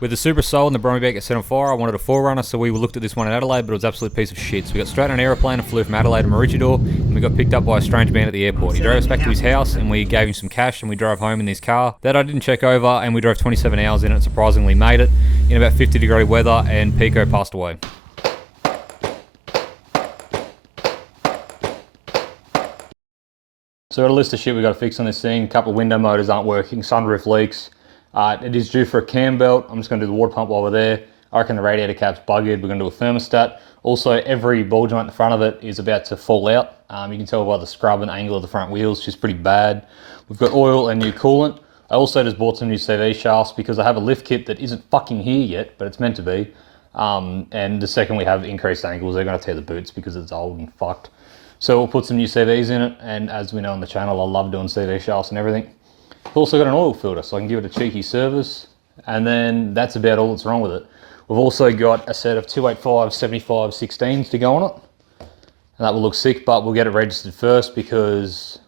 With the Supra sold and the Brummy bag got set on fire, I wanted a 4Runner, so we looked at this one in Adelaide, but it was an absolute piece of shit. So we got straight on an aeroplane and flew from Adelaide to Maroochydore, and we got picked up by a strange man at the airport. He drove us back to his house, and we gave him some cash, and we drove home in this car. That I didn't check over, and we drove 27 hours in it, and surprisingly made it in about 50-degree weather, and Peko passed away. So got a list of shit we got to fix on this thing. A couple of window motors aren't working, sunroof leaks. It is due for a cam belt. I'm just going to do the water pump while we're there. I reckon the radiator cap's buggered. We're going to do a thermostat. Also, every ball joint in the front of it is about to fall out. You can tell by the scrub and angle of the front wheels, which is pretty bad. We've got oil and new coolant. I also just bought some new CV shafts because I have a lift kit that isn't fucking here yet, but it's meant to be. And the second we have increased angles, they're going to tear the boots because it's old and fucked. So we'll put some new CVs in it, and as we know on the channel, I love doing CV shafts and everything. We've also got an oil filter, so I can give it a cheeky service, and then that's about all that's wrong with it. We've also got a set of 285 75 16s to go on it, and that will look sick, but we'll get it registered first because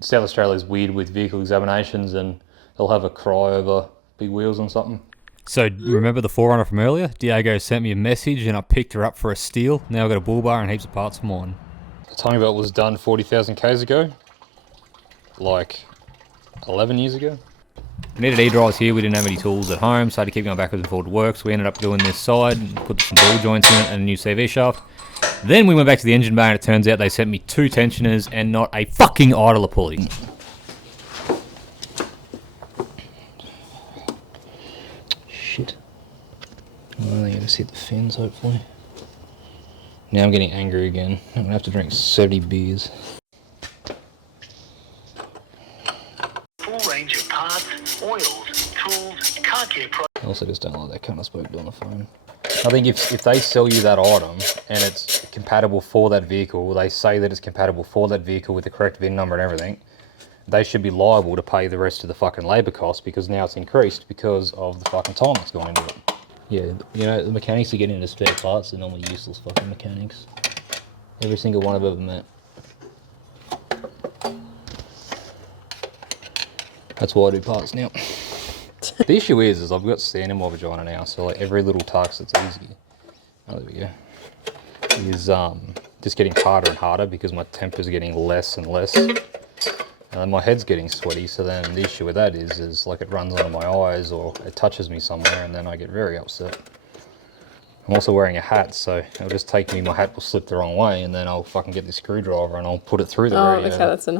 South Australia is weird with vehicle examinations, and they'll have a cry over big wheels on something. So, you remember the 4Runner from earlier? Diego sent me a message and I picked her up for a steal. Now I've got a bull bar and heaps of parts for mine. The timing belt was done 40,000 Ks ago, like 11 years ago. We needed E-drives here, we didn't have any tools at home, so I had to keep going backwards and forward to work, so we ended up doing this side, and put some ball joints in it and a new CV shaft. Then we went back to the engine bay and it turns out they sent me 2 tensioners and not a fucking idler pulley. Shit. Well, I just hit the fins, hopefully. Now I'm getting angry again. I'm gonna have to drink 70 beers. Full range of parts, oils, tools, car care products. I also just don't like that kind of spoke on the phone. I think if they sell you that item and it's compatible for that vehicle, they say that it's compatible for that vehicle with the correct VIN number and everything, they should be liable to pay the rest of the fucking labour costs because now it's increased because of the fucking time that's gone into it. Yeah, you know, the mechanics that get into spare parts are normally useless fucking mechanics. Every single one I've ever met. That's why I do parts now. The issue is I've got sand in my vagina now, so like every little tux that's easy. Oh, there we go. Is just getting harder and harder because my temper's getting less and less. And then my head's getting sweaty, so then the issue with that is like it runs onto my eyes or it touches me somewhere and then I get very upset. I'm also wearing a hat, so it'll just take me, my hat will slip the wrong way and then I'll fucking get the screwdriver and I'll put it through the radiator. Okay, that's